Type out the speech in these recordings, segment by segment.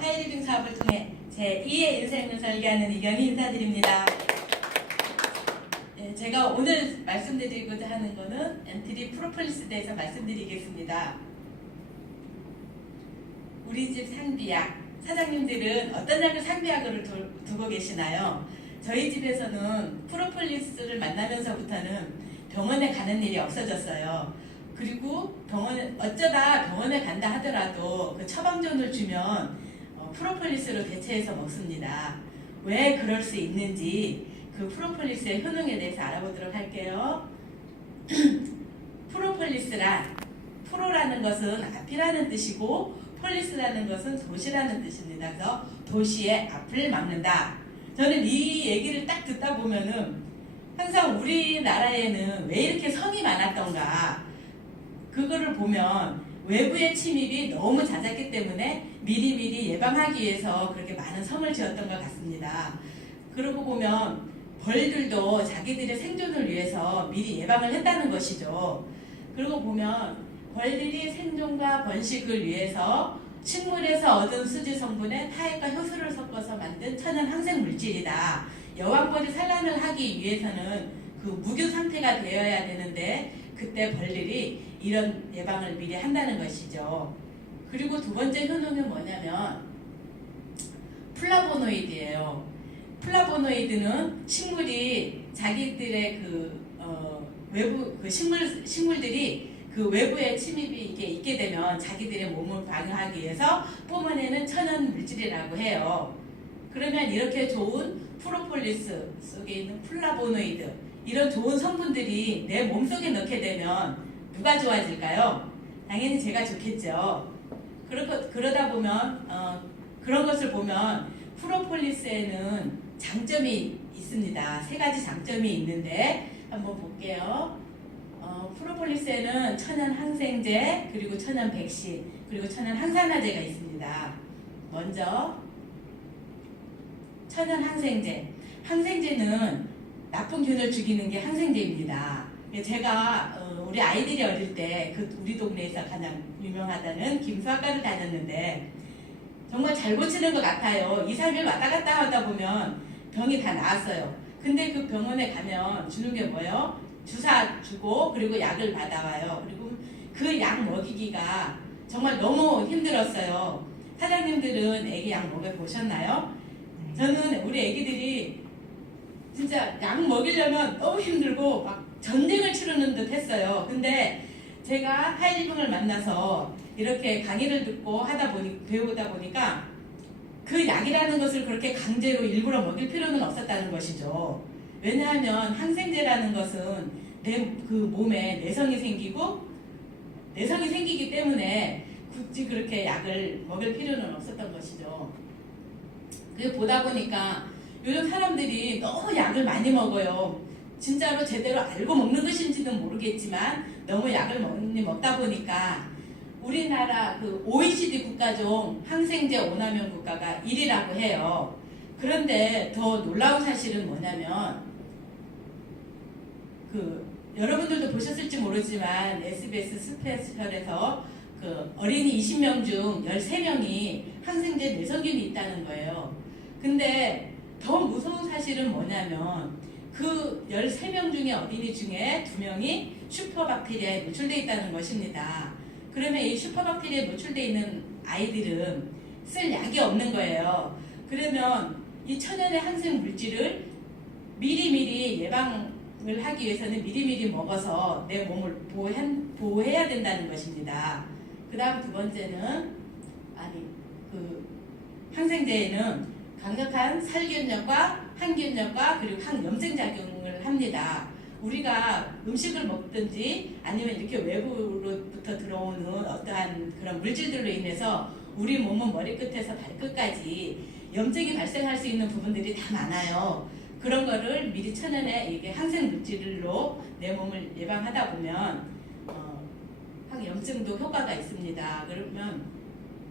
하이리빙 사업을 통해 제2의 인생을 설계하는 이경희 인사드립니다. 제가 오늘 말씀드리고자 하는 것은 엔트리 프로폴리스에 대해서 말씀드리겠습니다. 우리 집 상비약, 사장님들은 어떤 약을 상비약으로 두고 계시나요? 저희 집에서는 프로폴리스를 만나면서부터는 병원에 가는 일이 없어졌어요. 그리고 어쩌다 병원에 간다 하더라도 그 처방전을 주면 프로폴리스로 대체해서 먹습니다. 왜 그럴 수 있는지 그 프로폴리스의 효능에 대해서 알아보도록 할게요. 프로폴리스란, 프로라는 것은 앞이라는 뜻이고 폴리스라는 것은 도시라는 뜻입니다. 그래서 도시의 앞을 막는다. 저는 이 얘기를 딱 듣다 보면은 항상 우리나라에는 왜 이렇게 성이 많았던가, 그거를 보면 외부의 침입이 너무 잦았기 때문에 미리미리 예방하기 위해서 그렇게 많은 성을 지었던 것 같습니다. 그러고 보면 벌들도 자기들의 생존을 위해서 미리 예방을 했다는 것이죠. 그러고 보면 벌들이 생존과 번식을 위해서 식물에서 얻은 수지 성분에 타액과 효소를 섞어서 만든 천연 항생 물질이다. 여왕벌이 산란을 하기 위해서는 그 무균 상태가 되어야 되는데 그때 벌들이 이런 예방을 미리 한다는 것이죠. 그리고 두 번째 효능은 뭐냐면 플라보노이드예요. 플라보노이드는 식물이 자기들의 외부 식물들이 그 외부의 침입이 있게 되면 자기들의 몸을 방어하기 위해서 뿜어내는 천연 물질이라고 해요. 그러면 이렇게 좋은 프로폴리스 속에 있는 플라보노이드, 이런 좋은 성분들이 내 몸속에 넣게 되면 누가 좋아질까요? 당연히 제가 좋겠죠. 그러다 보면 그런 것을 보면 프로폴리스에는 장점이 있습니다. 세 가지 장점이 있는데 한번 볼게요. 프로폴리스에는 천연 항생제, 그리고 천연 백신, 그리고 천연 항산화제가 있습니다. 먼저 천연 항생제. 항생제는 나쁜 균을 죽이는 게 항생제입니다. 제가 우리 아이들이 어릴 때 우리 동네에서 가장 유명하다는 김수학과를 다녔는데 정말 잘 고치는 것 같아요. 2, 3일 왔다 갔다 하다 보면 병이 다 나았어요. 근데 그 병원에 가면 주는 게 뭐예요? 주사 주고 그리고 약을 받아와요. 그리고 그 약 먹이기가 정말 너무 힘들었어요. 사장님들은 애기 약 먹여보셨나요? 저는 우리 애기들이 진짜 약 먹이려면 너무 힘들고 막 전쟁을 치르는 듯 했어요. 근데 제가 하이리빙을 만나서 이렇게 강의를 듣고 배우다 보니까 그 약이라는 것을 그렇게 강제로 일부러 먹일 필요는 없었다는 것이죠. 왜냐하면 항생제라는 것은 그 몸에 내성이 생기기 때문에 굳이 그렇게 약을 먹일 필요는 없었던 것이죠. 그래서 보다 보니까 요즘 사람들이 너무 약을 많이 먹어요. 진짜로 제대로 알고 먹는 것인지는 모르겠지만 너무 약을 많이 먹다 보니까 우리나라 그 OECD 국가 중 항생제 오남용 국가가 1위라고 해요. 그런데 더 놀라운 사실은 뭐냐면 여러분들도 보셨을지 모르지만 SBS 스페셜에서 어린이 20명 중 13명이 항생제 내성균이 있다는 거예요. 근데 더 무서운 사실은 뭐냐면 그 13명 중에 어린이 중에 2명이 슈퍼박테리아에 노출되어 있다는 것입니다. 그러면 이 슈퍼박테리아에 노출되어 있는 아이들은 쓸 약이 없는 거예요. 그러면 이 천연의 항생 물질을 미리미리 예방을 하기 위해서는 미리미리 먹어서 내 몸을 보호해야 된다는 것입니다. 그 다음 두 번째는 항생제에는 강력한 살균력과 항균력과 그리고 항염증 작용을 합니다. 우리가 음식을 먹든지 아니면 이렇게 외부로부터 들어오는 어떠한 그런 물질들로 인해서 우리 몸은 머리끝에서 발끝까지 염증이 발생할 수 있는 부분들이 다 많아요. 그런 거를 미리 천연의 이게 항생 물질로 내 몸을 예방하다 보면 항염증도 효과가 있습니다. 그러면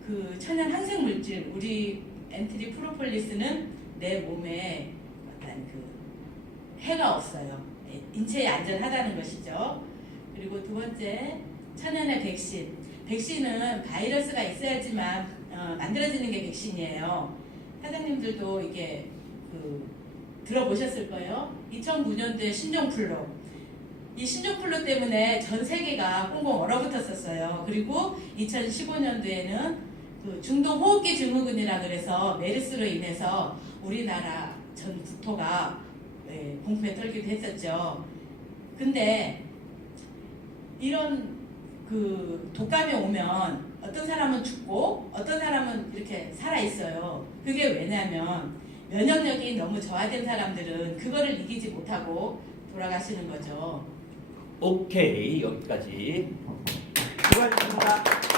그 천연 항생 물질, 우리 엔트리 프로폴리스는 내 몸에 어떤 해가 없어요. 인체에 안전하다는 것이죠. 그리고 두 번째, 천연의 백신. 백신은 바이러스가 있어야지만 만들어지는 게 백신이에요. 사장님들도 이게 들어보셨을 거예요. 2009년도에 신종플루. 이 신종플루 때문에 전 세계가 꽁꽁 얼어붙었었어요. 그리고 2015년도에는 그 중동호흡기 증후군이라 그래서 메르스로 인해서 우리나라 전 국토가 공포에 떨기도 했었죠. 근데 이런 그 독감이 오면 어떤 사람은 죽고 어떤 사람은 이렇게 살아 있어요. 그게 왜냐면 면역력이 너무 저하된 사람들은 그거를 이기지 못하고 돌아가시는 거죠. 오케이, 여기까지. 수고하셨습니다.